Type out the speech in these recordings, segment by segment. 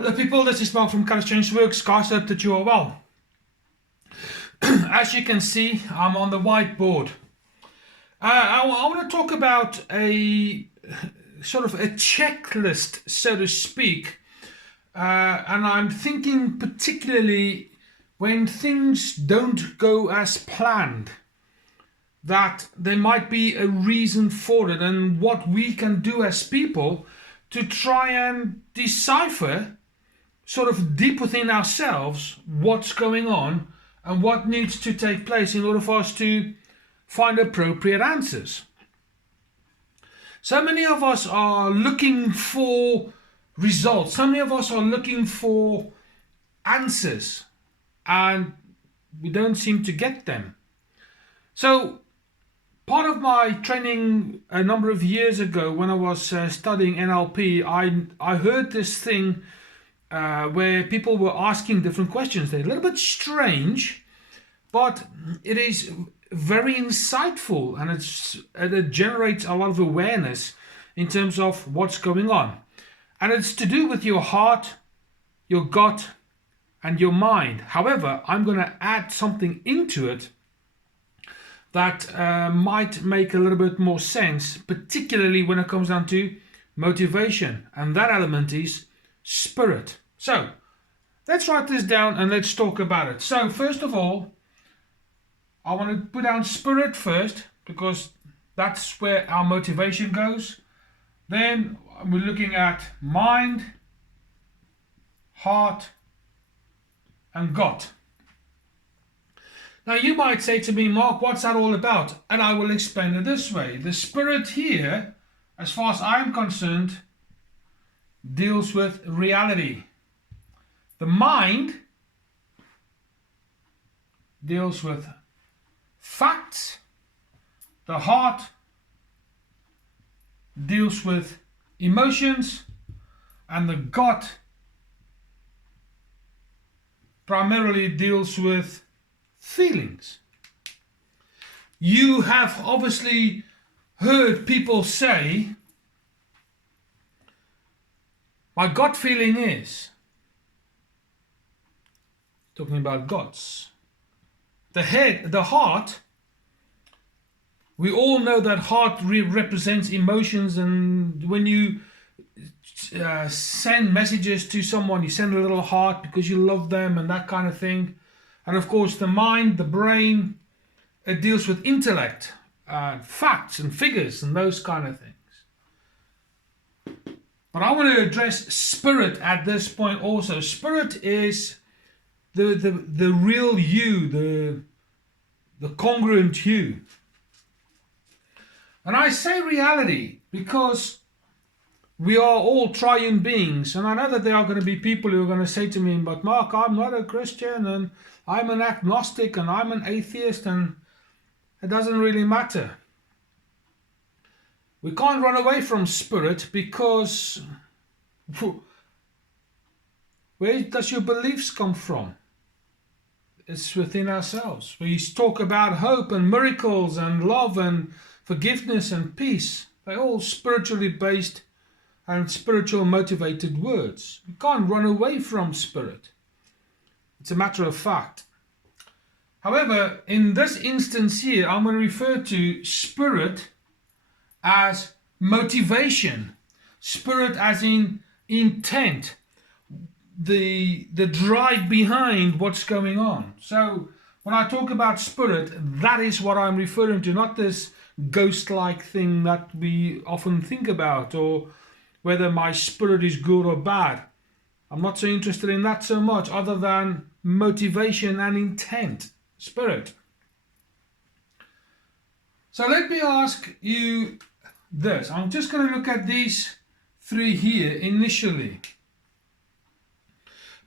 Hello people, this is Mark from Kharischangeworks. Guys, hope that you are well. As you can see, I'm on the whiteboard. I want to talk about a sort of a checklist, so to speak. And I'm thinking particularly when things don't go as planned, that there might be a reason for it and what we can do as people to try and decipher sort of deep within ourselves what's going on and what needs to take place in order for us to find appropriate answers. So many of us are looking for results. So many of us are looking for answers and we don't seem to get them. So part of my training a number of years ago when I was studying NLP, I heard this thing where people were asking different questions. They're a little bit strange, but it is very insightful and it generates a lot of awareness in terms of what's going on. And it's to do with your heart, your gut, and your mind. However, I'm going to add something into it that might make a little bit more sense, particularly when it comes down to motivation. And that element is spirit. So let's write this down and let's talk about it. So first of all, I want to put down spirit first because that's where our motivation goes. Then we're looking at mind, heart, and gut. Now you might say to me, Mark, what's that all about? And I will explain it this way. The spirit here, as far as I'm concerned, deals with reality. The mind deals with facts. The heart deals with emotions. And the gut primarily deals with feelings. You have obviously heard people say, my gut feeling is, talking about guts. The head, the heart, we all know that heart represents emotions, and when you send messages to someone, you send a little heart because you love them and that kind of thing. And of course the mind, the brain, it deals with intellect, facts and figures and those kind of things. But I want to address spirit at this point also. Spirit is the real you, the congruent you. And I say reality because we are all triune beings, and I know that there are going to be people who are going to say to me, but Mark, I'm not a Christian and I'm an agnostic and I'm an atheist, and it doesn't really matter. We can't run away from spirit because where does your beliefs come from? It's within ourselves. We talk about hope and miracles and love and forgiveness and peace. They're all spiritually based and spiritual motivated words. We can't run away from spirit. It's a matter of fact. However, in this instance here, I'm going to refer to spirit as motivation. Spirit as in intent. The drive behind what's going on. So when I talk about spirit, that is what I'm referring to, not this ghost-like thing that we often think about, or whether my spirit is good or bad. I'm not so interested in that so much, other than motivation and intent. Spirit. So let me ask you this. I'm just going to look at these three here initially.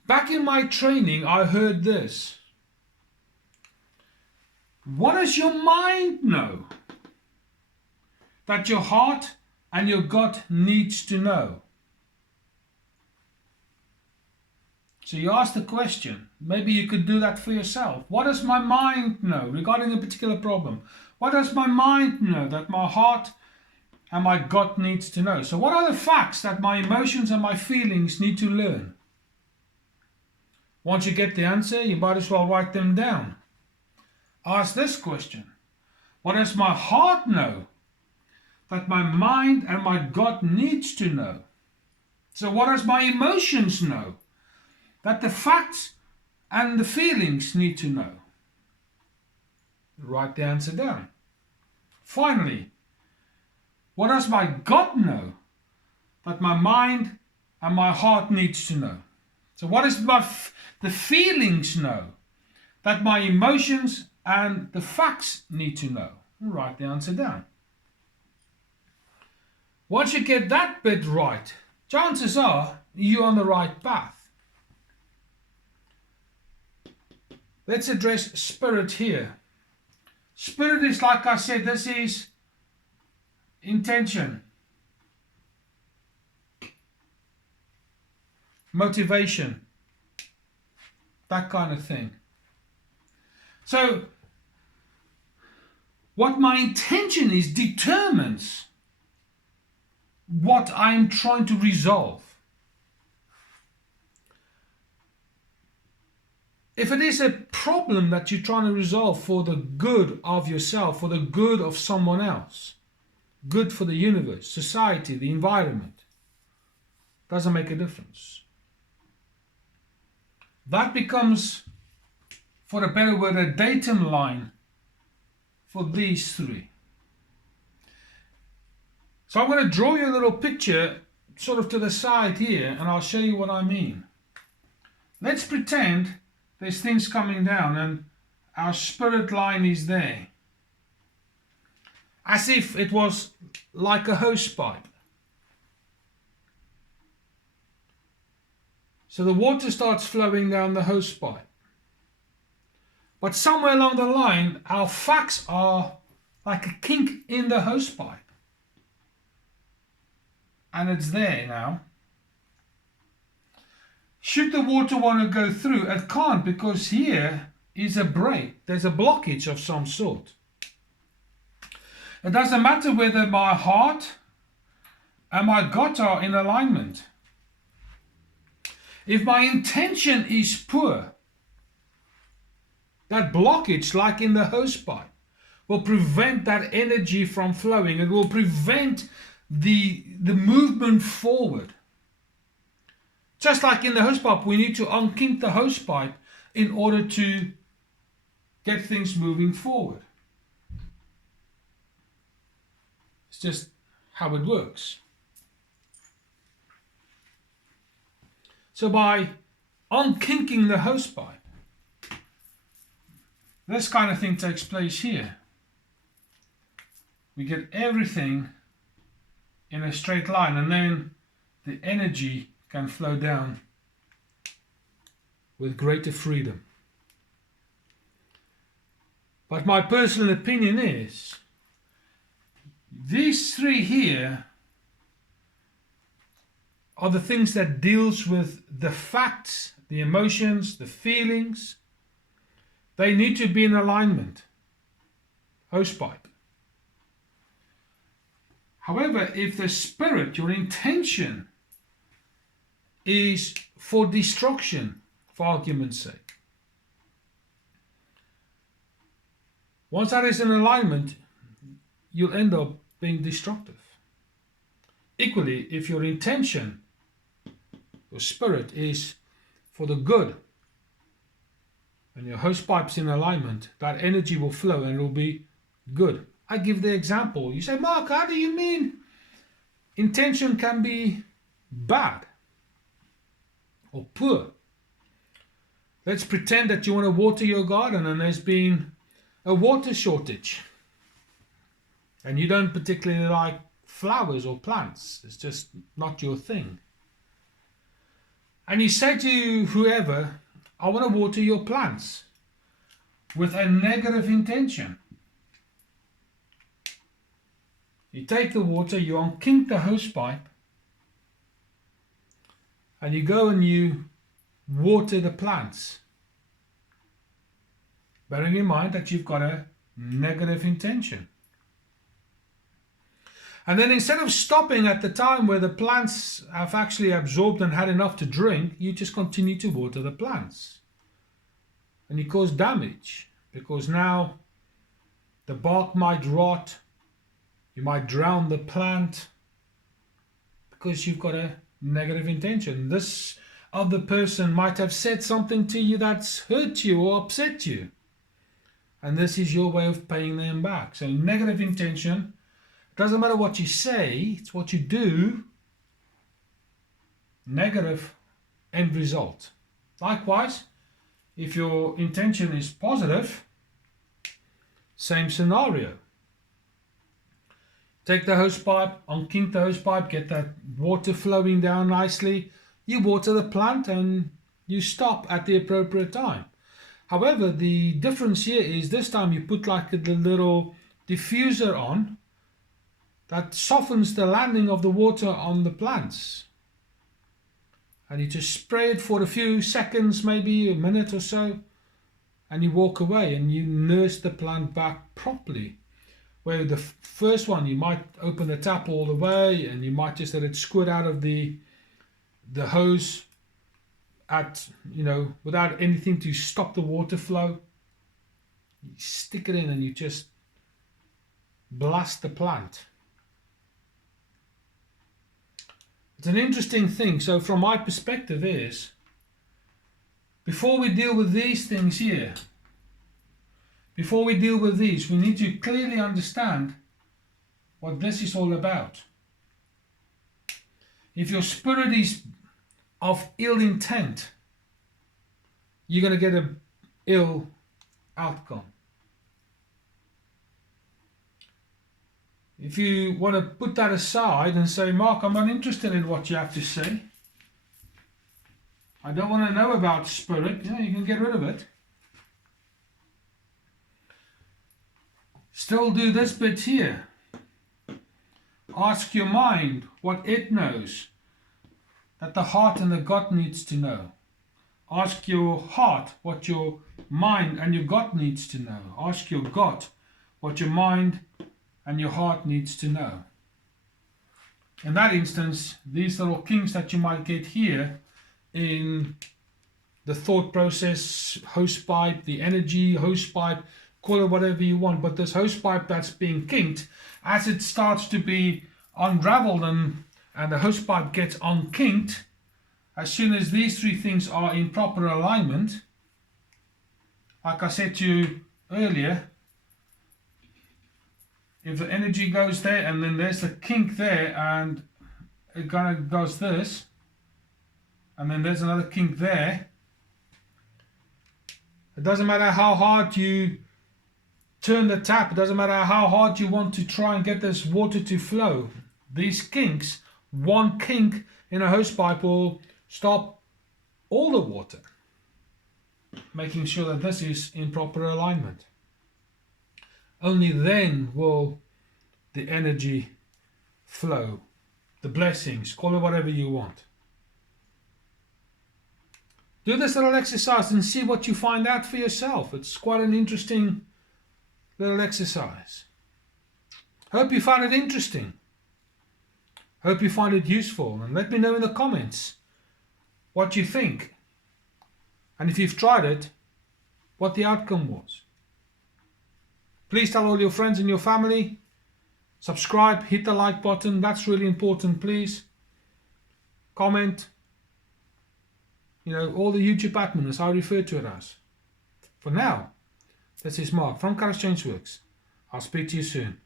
Back in my training, I heard this. What does your mind know that your heart and your gut needs to know? So you ask the question. Maybe you could do that for yourself. What does my mind know regarding a particular problem? What does my mind know that my heart and my gut needs to know? So what are the facts that my emotions and my feelings need to learn? Once you get the answer, you might as well write them down. Ask this question. What does my heart know that my mind and my gut needs to know? So what does my emotions know that the facts and the feelings need to know? Write the answer down. Finally, what does my gut know that my mind and my heart needs to know? So what does the feelings know that my emotions and the facts need to know? Write the answer down. Once you get that bit right, chances are you're on the right path. Let's address spirit here. Spirit is, like I said, this is intention, motivation, that kind of thing. So what my intention is determines what I'm trying to resolve. If it is a problem that you're trying to resolve for the good of yourself, for the good of someone else, good for the universe, society, the environment, doesn't make a difference. That becomes, for a better word, a datum line for these three. So I'm going to draw you a little picture sort of to the side here, and I'll show you what I mean. Let's pretend there's things coming down and our spirit line is there, as if it was like a hose pipe. So the water starts flowing down the hose pipe. But somewhere along the line, our facts are like a kink in the hose pipe. And it's there now. Should the water want to go through, it can't, because here is a break. There's a blockage of some sort. It doesn't matter whether my heart and my gut are in alignment. If my intention is poor, that blockage, like in the hose pipe, will prevent that energy from flowing. It will prevent the movement forward. Just like in the hose pipe, we need to unkink the hose pipe in order to get things moving forward. It's just how it works. So by unkinking the hose pipe, this kind of thing takes place here. We get everything in a straight line, and then the energy can flow down with greater freedom. But my personal opinion is these three here are the things that deals with the facts, the emotions, the feelings. They need to be in alignment. Hosepipe. However, if the spirit, your intention, is for destruction, for argument's sake, once that is in alignment, you'll end up being destructive. Equally, if your intention, your spirit, is for the good, and your hosepipe's in alignment, that energy will flow and it will be good. I give the example. You say, Mark, how do you mean intention can be bad or poor? Let's pretend that you want to water your garden and there's been a water shortage. And you don't particularly like flowers or plants. It's just not your thing. And you say to whoever, I want to water your plants, with a negative intention. You take the water, you unkink the hose pipe, and you go and you water the plants, bearing in mind that you've got a negative intention. And then instead of stopping at the time where the plants have actually absorbed and had enough to drink, you just continue to water the plants. and you cause damage, because now the bark might rot, you might drown the plant because you've got a negative intention. This other person might have said something to you that's hurt you or upset you, and this is your way of paying them back. So negative intention, doesn't matter what you say, it's what you do. Negative end result. Likewise, if your intention is positive, same scenario. Take the hose pipe, unkink the hose pipe, get that water flowing down nicely. You water the plant and you stop at the appropriate time. However, the difference here is this time you put like the little diffuser on that softens the landing of the water on the plants. And you just spray it for a few seconds, maybe a minute or so, and you walk away and you nurse the plant back properly. Where the first one, you might open the tap all the way and you might just let it squirt out of the hose at, without anything to stop the water flow. You stick it in and you just blast the plant. It's an interesting thing. So from my perspective is, before we deal with these things here, before we deal with these, we need to clearly understand what this is all about. If your spirit is of ill intent, you're going to get an ill outcome. If you want to put that aside and say, Mark, I'm not interested in what you have to say, I don't want to know about spirit, you can get rid of it. Still do this bit here. Ask your mind what it knows that the heart and the gut needs to know. Ask your heart what your mind and your gut needs to know. Ask your gut what your mind and your heart needs to know. In that instance, these little kinks that you might get here in the thought process, hose pipe, the energy hose pipe, call it whatever you want, but this hose pipe that's being kinked, as it starts to be unraveled and the hose pipe gets unkinked, as soon as these three things are in proper alignment, like I said to you earlier, if the energy goes there and then there's a kink there and it kind of does this, and then there's another kink there, it doesn't matter how hard you turn the tap, it doesn't matter how hard you want to try and get this water to flow. These kinks, one kink in a hose pipe will stop all the water, making sure that this is in proper alignment. Only then will the energy flow, the blessings, call it whatever you want. Do this little exercise and see what you find out for yourself. It's quite an interesting little exercise. Hope you found it interesting. Hope you find it useful, and let me know in the comments what you think, and if you've tried it, what the outcome was. Please tell all your friends and your family. Subscribe, hit the like button, that's really important, please. Comment. All the YouTube admin, as I refer to it as. For now, this is Mark from Kharischangeworks. I'll speak to you soon.